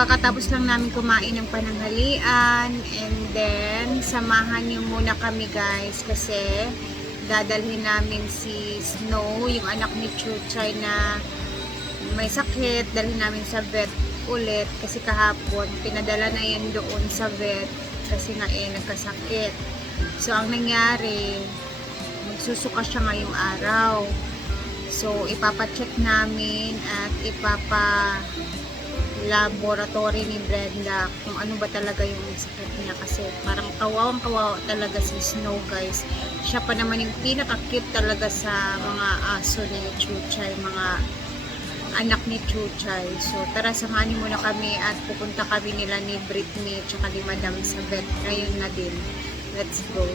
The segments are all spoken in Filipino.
kakatapos lang namin kumain ng pananghalian, and then samahan niyo muna kami guys kasi dadalhin namin si Snow, yung anak ni Chuchay na may sakit, dalhin namin sa vet ulit kasi kahapon pinadala na yan doon sa vet kasi nga nagkasakit. So ang nangyari, magsusuka siya ngayong araw. So ipapacheck namin at laboratory ni Brenda kung ano ba talaga yung sakit niya kasi parang kawawang-kawawa talaga si Snow guys. Siya pa naman yung pinaka-cute talaga sa mga aso ni Chuchay, mga anak ni Chuchay. So tara, samahan niyo muna kami at pupunta kami nila ni Britney tsaka ni Madam sa vet ngayon na din. Let's go.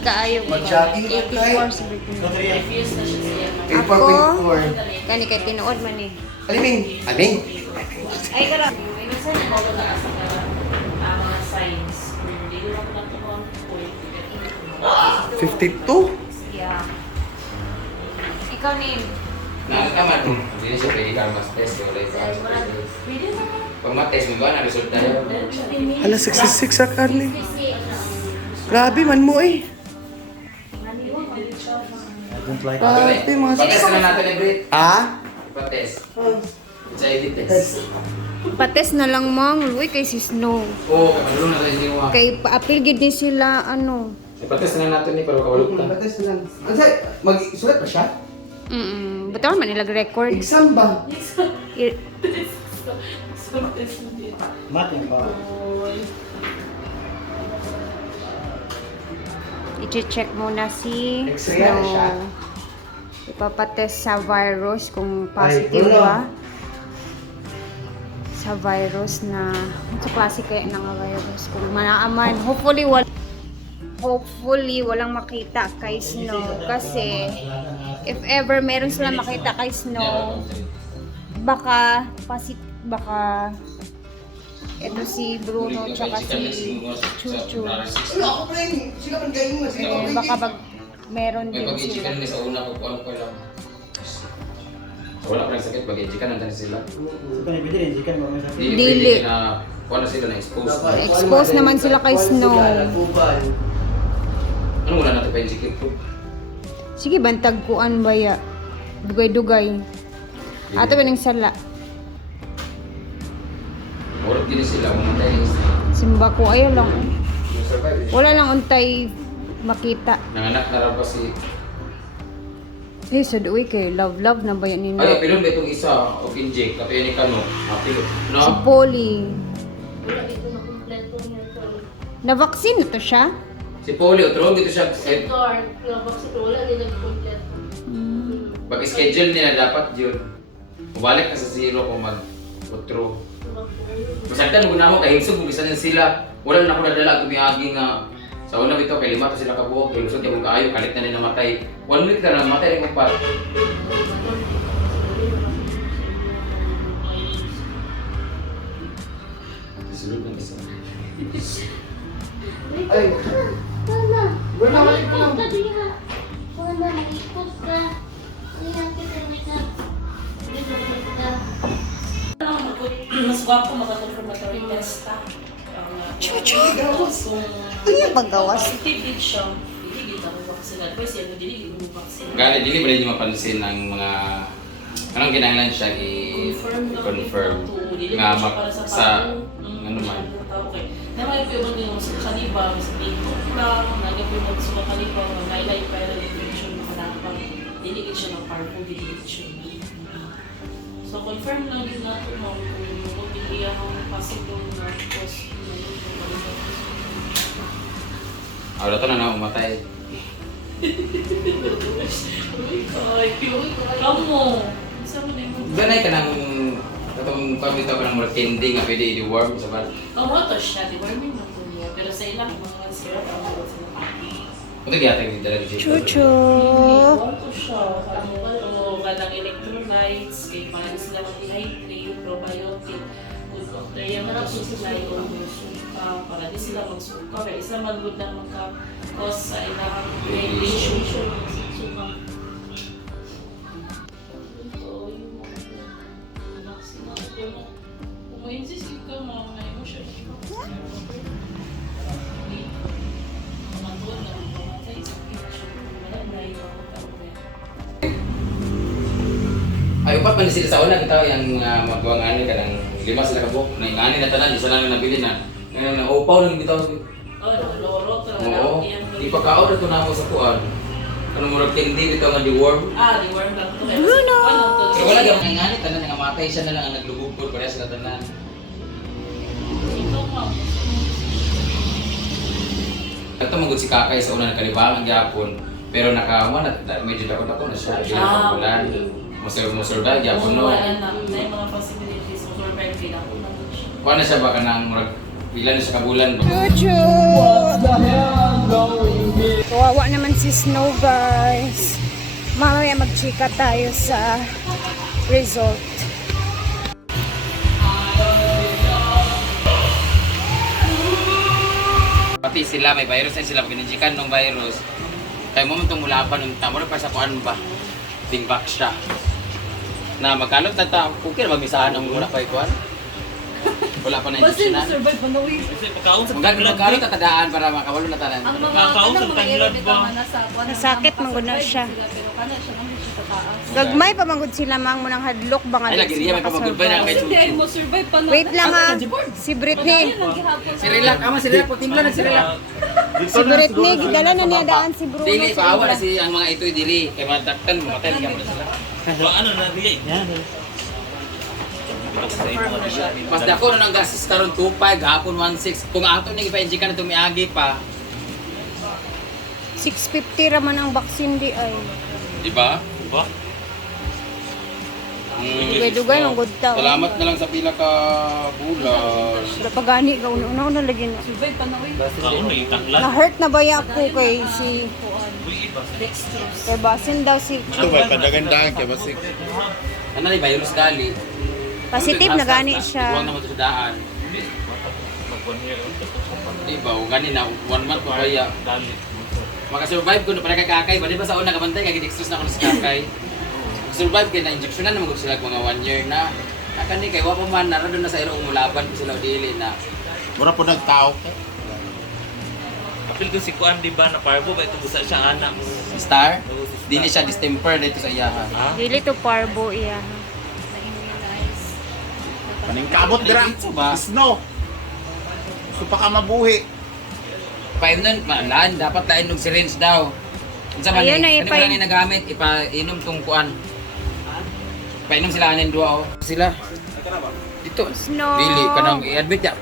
Kaayo ba? 84 si Britney. Ako, kani kay tinuod man eh. Aliming. Ay, kara. Minsan nagbawa sa mga signs. Hindi ko lang natukuha ang point. 52? Yeah. Ikaw, Nim. Nakakaman. Hindi na siya pwede ka mas test. Pwede naman. Pag matest mo ba, na-resulta yun? Hala, 66 sa karne. Grabe man mo eh. Grabe mga Patest na natin ni Brit. Ah? Patest. HIV test. Pates na lang mang luwi kay si Snow. Oo, ano na tayo niwa. Kay paapil gid ni sila ano. Patest na natin ni para makawalog ka. Batas na lang. Mag-sulat pa siya? Batawan man nilag record. Exam ba? Mati pa. I-check muna si X-ray na siya. Snow. Ipapatest sa virus kung Ay, positive wala. ba. Sa virus na sa klase kaya ng virus kung manaaman. Hopefully walang makita kay Snow kasi if ever meron silang makita kay Snow baka ito si Bruno tsaka si Chuchu Ako pa rin. Sila man kayo mo. baka meron May din pag-ijikan sila. ni sa una ko lang. Wala pa rin sakit, pag-ijikan nandan sila. Dili. Na, wala sila na-expose. Expose naman sila kay Snow. Ano muna natin pa-ijikin po? Sige, bantag kuan baya. Dugay-dugay. Ato ba ng sala? Wala din sila, umatay. Simba ko, ayaw lang. Survive. Wala lang untay makita. Nanganak na raw pa si... Eh, sa duwi kay love na ba yan ninyo? Ay, pilon ba itong isa o inject? Kapag yan ikano, pilon. No? Si Polly. Wala ito na kompleto niya. Na-vaccine na to siya? Si Polly, otro, dito siya. Guard, wala din nag-kompleto. Pag-schedule nila, dapat yun. Bumalik na sa zero kung mag-otro. Masagdan mo na mo, kahigsog, bugisan din sila. Wala na ako nadala, tumiyagi nga. Sa una bitaw, kay lima to sila kabuok, kay lusot yung kaayo, kalit na rin namatay. 1 week na namatay rin kong pa. Sunod ng isa. Ay. Wala. Wala. Ikot ka diha. Wala, ikot ka. Iyan kita ka. Dito ka. Mas gwapo maka-confirmatory test ta. Chuchu! Ano yung paggawas? Positive siya. Hindi kita mo vaccine. Advice yan, hindi mo vaccine. Gani, dili ba rin mapansin ng mga... Anong kinahanglan siya i-confirm nga sa ano man. Okay. Naman yung yung sa kalibaw, sa tiktok lang, nagapin mo sa kalibaw, nag-highlight viral infection na kanapang, diligid siya ng parvo, diligid siya ng so, confirm lang din natin mo kung hindi ang possible na cause Wala to na umatay. Ay, kamu! Isa mo na yung Ganay ka ng... Katong kami ito ka ng mortindi nga pwede i-worm sa bar. kamoto siya, di ba? May natuloy. Pero sa ilang mga sila, kamoto sila. Ito giyatag ni Dala Richie. Chuchu! Kamoto siya. Kamoto, ganang electrolytes, kay paano sila mag-hydrate, probiotic, good bacteria, mag-supply o suka, para di sila magsuka. Kaya isa mag-good na magka-cause sa ilang radiation. Suka. Ito, yung mga vaccine ako. Kung may insist Ito mo, may mo siya. Matulog na pumatay sa kitchen. Wala na yung Ay, upat man sila sa una, kita yung magawang ano ka ng 5 sila kabuk. Na yung ani na tanan, isa lang nabili na. Ngayon, na upaw lang bitaw. loro talaga. Oo, di pa kao na ito na ako sa kuan. Ano murag hindi dito nga di-worm. Di worm lang to. Bruno! So wala gyud ang ani tanan nga matay siya na lang ang naglubog para sa tanan. Ito ma'am. Ito magud si Kakay sa una nakalibangan gyapon, pero nakawa na medyo dako na siya. Ginapagulan. Musurvive gyapon no. Wala na. May mga possibilities. Musurvive din ako na siya. Kuha na siya ba kanang murag pila na siya kabulan ba? Chuchu! Kawawa naman si Snow, guys. Mamaya magchika tayo sa resort. Pati sila may virus na sila pag ninjikan ng virus. Kaya mo itong mulapan ng tamo na pa sa kuan ba? Dingbak siya. Na magkalot na ta, okay na magmisahan ang mula pa ikuan. Wala pa na injection na. survive pa nawin. Kasi pagkaon sa Magkalot na tadaan para makawalo na tanan. Ang mga Kakaon sa kanang mga tanglad ero ba? nasa kuan. Nasakit, mangguna siya. Pero kana siya nang siya sa taas. Gagmay pa manggod sila mang munang hadlok ba nga Ay, lagi niya may pamagulbay na may Kasi chuchu. mo survive pa na. Wait lang ha. Si Britney. Si Relax, ama si Relax, puting lang si Relax. Si Britney, gidala na niya daan si Bruno. Dili, sa paawa na ila. si ang mga ito'y dili. Kaya mataktan, mamatay lang mo sila. ano na bigay. Yan. Mas dako na ng gasis karon 2.5, hapon 1.6. Kung ato nang ipa-inject na tumiagi pa, 650 raman ang vaccine di ay. di ba? Ba? Dugay-dugay ang good tao. Salamat na lang sa pila ka bulas. Pagani ka una-una lagi na. Survive pa nawin. Kaon na itanglan. Na-hurt na ba ako kay si Uy, iba. kay Basin daw si Ito ba, padagandahan kaya basig. Ano ni virus dali? positive na gani siya. Huwag naman sa daan. Mag-1 year. Di ba? Huwag gani na 1 month pa kaya. Dali. Makasurvive ko na para kay Kakay. Ba di ba sa una kabantay kay extras na ako sa Kakay. Survive kay na injection na naman sila mga 1 year na. Kani kay wa pa man naradon na sa iro umulaban ko sila dili na. Mura po nagtao. Kapil ko si Kuan, di ba, na parbo ba ito busa siya anak. Star? Dili siya distemper dito sa iyaha. Ha? Dili to parbo iya. Paningkabot dira. Dito ba? Snow. Gusto pa ka mabuhi. Painom nun, malan, dapat lain ng syringe daw. Unsa man Ayun na, ni, ano lang ni nagamit, ipainom tong kuan. Painom sila anin duwa oh. Sila. Dito. Snow. Dili kanang i-admit ya.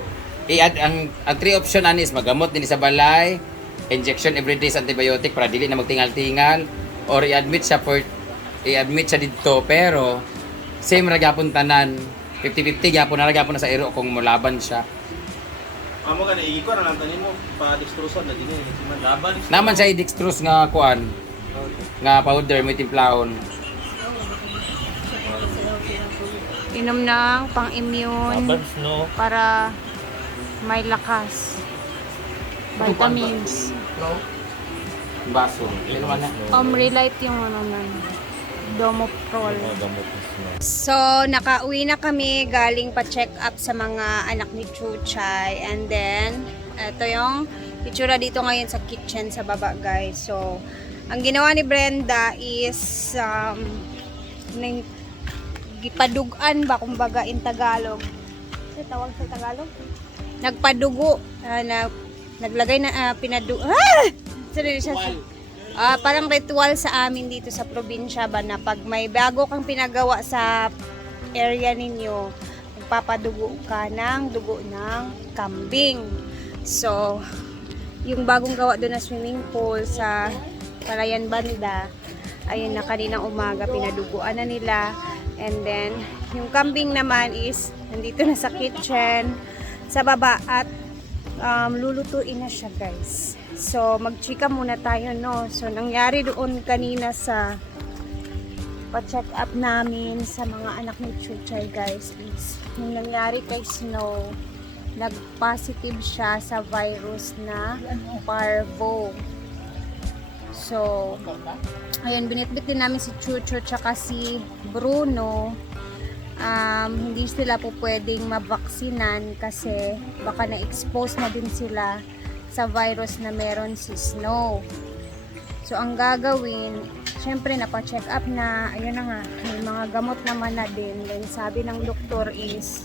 I-add ang 3 option ani is magamot din sa balay, injection everyday sa antibiotic para dili na magtingal-tingal or i-admit siya dito pero same ra gyapon tanan. 50-50 gyapon na gyapon na sa iro kung mulaban siya. Amo ka na iiko na lang tanin mo pa dextroson na dinhi timan laban. Naman siya i-dextrose nga kuan nga powder may timplahon. Inom ng pang-immune Abans, no? para may lakas. Vitamins. Baso. Ano man na? Relight yung ano man. Domoprol. Gamot na snow. So, nakauwi na kami galing pa-check up sa mga anak ni Chuchay. And then, ito yung itsura dito ngayon sa kitchen sa baba, guys. So, ang ginawa ni Brenda is gipadugan ba, kumbaga in Tagalog. Ano tawag sa Tagalog? Nagpadugo. Naglagay na Sorry, siya. Parang ritual sa amin dito sa probinsya ba na pag may bago kang pinagawa sa area ninyo, magpapadugo ka ng dugo ng kambing. So, yung bagong gawa doon na swimming pool sa Palayan Banda, ayun na kaninang umaga pinaduguan na nila. And then, yung kambing naman is nandito na sa kitchen, sa baba at lulutuin na siya, guys. So, magchika muna tayo, no? So, nangyari doon kanina sa pa-check up namin sa mga anak ni Chuchay, guys, is yung nangyari kay Snow, nag-positive siya sa virus na parvo. So, ayun, binitbit din namin si Chucho tsaka si Bruno. hindi sila po pwedeng mabaksinan kasi baka na-expose na din sila sa virus na meron si Snow. So ang gagawin, syempre napa-check up na, ayun na nga, may mga gamot naman na din. Then sabi ng doktor is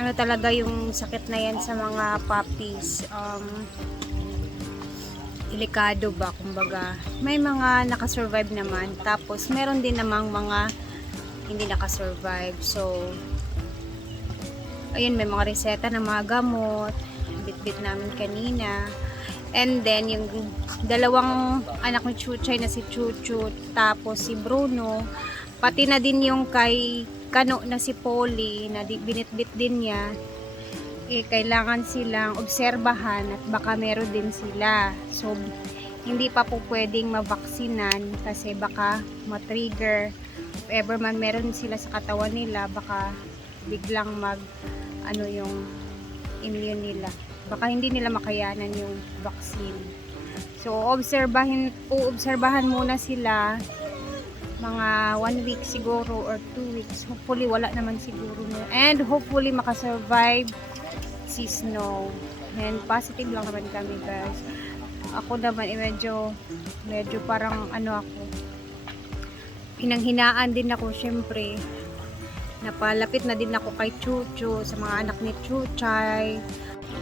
ano talaga yung sakit na yan sa mga puppies, delikado ba, kumbaga. May mga nakasurvive naman, tapos meron din namang mga hindi nakasurvive. So ayun, may mga reseta ng mga gamot, bit-bit namin kanina. And then yung dalawang anak ni Chuchay na si Chuchu, tapos si Bruno, pati na din yung kay Kano na si Polly na binitbit din niya, kailangan silang obserbahan at baka meron din sila. So hindi pa po pwedeng mabaksinan kasi baka matrigger, if ever man meron sila sa katawan nila, baka biglang yung immune nila, baka hindi nila makayanan yung vaccine. So obserbahan muna sila mga 1 week siguro or 2 weeks. Hopefully wala naman siguro na, and hopefully makasurvive si Snow. And positive lang naman kami, guys. Ako naman medyo parang ako, hinanghinaan din ako, syempre napalapit na din ako kay Chuchu, sa mga anak ni Chuchay.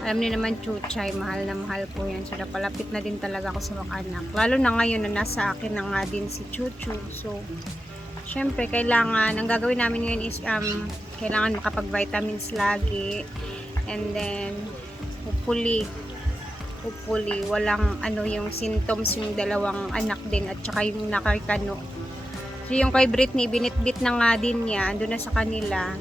Alam niyo naman, Chuchay, mahal na mahal ko yan. So napalapit na din talaga ako sa mga anak, lalo na ngayon na nasa akin na nga din si Chuchu. So syempre kailangan, ang gagawin namin ngayon is kailangan makapag-vitamins lagi, and then hopefully walang yung symptoms yung dalawang anak din, at saka yung nakakano. So yung kay Britney, binitbit na nga din niya, andun na sa kanila.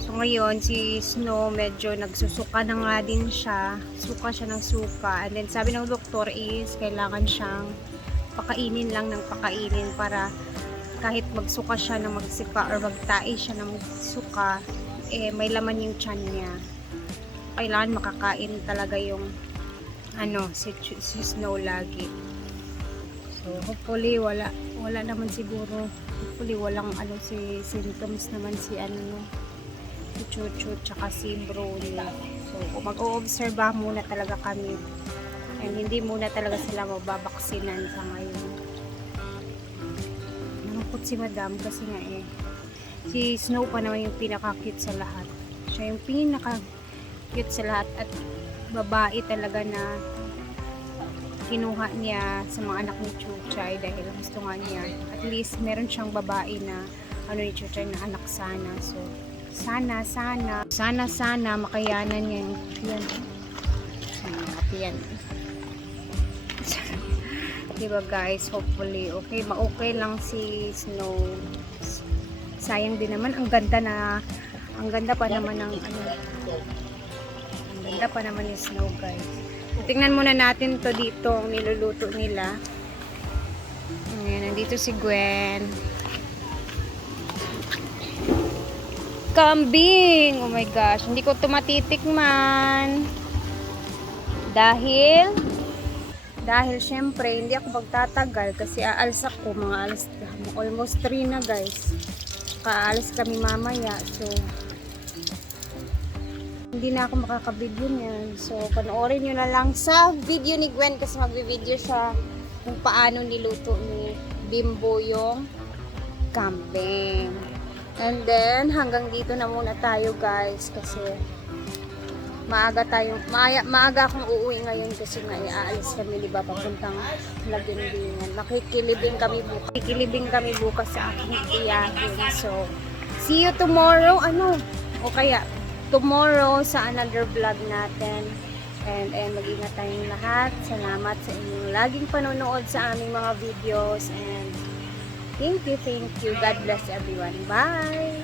So ngayon si Snow medyo nagsusuka na nga din siya, suka siya ng suka, and then sabi ng doktor is kailangan siyang pakainin lang ng pakainin para kahit magsuka siya ng magsuka or magtae siya ng magsuka, may laman yung tiyan niya. Kailangan makakain talaga yung si Snow lagi. So hopefully wala naman siguro, hopefully walang si symptoms naman si si Chuchu tsaka si Bruno. So mag-o-observe muna talaga kami, and hindi muna talaga sila mababaksinan sa ngayon. Nangkot si Madam kasi nga si Snow pa naman yung pinaka-cute sa lahat. Siya yung pinaka-cute sa lahat, at babae talaga na kinuha niya sa mga anak ni Chuchay dahil gusto nga niya at least meron siyang babae na ni Chuchay na anak sana. So sana makayanan yan. Yan. Diba guys, hopefully okay lang si Snow. Sayang din naman, ang ganda pa naman ng ang ganda pa naman ni Snow, guys. Tingnan muna natin to dito, ang niluluto nila. Ayan, nandito si Gwen. Kambing! Oh my gosh, hindi ko ito matitikman. Dahil syempre, hindi ako magtatagal kasi aalis ako, almost 3 na, guys. Aalis kami mamaya, so hindi na ako makaka-video niyan. So panoorin nyo na lang sa video ni Gwen kasi magbi-video siya kung paano niluto ni Bimbo yung kambing. And then hanggang dito na muna tayo, guys, kasi maaga akong uuwi ngayon kasi nga aalis kami, diba, papuntang Laguindingan. Makikilibing kami bukas sa aking iyahin. So see you tomorrow, o kaya tomorrow sa another vlog natin. And mag-ingat tayong lahat. Salamat sa inyong laging panonood sa aming mga videos, and thank you. God bless everyone. Bye!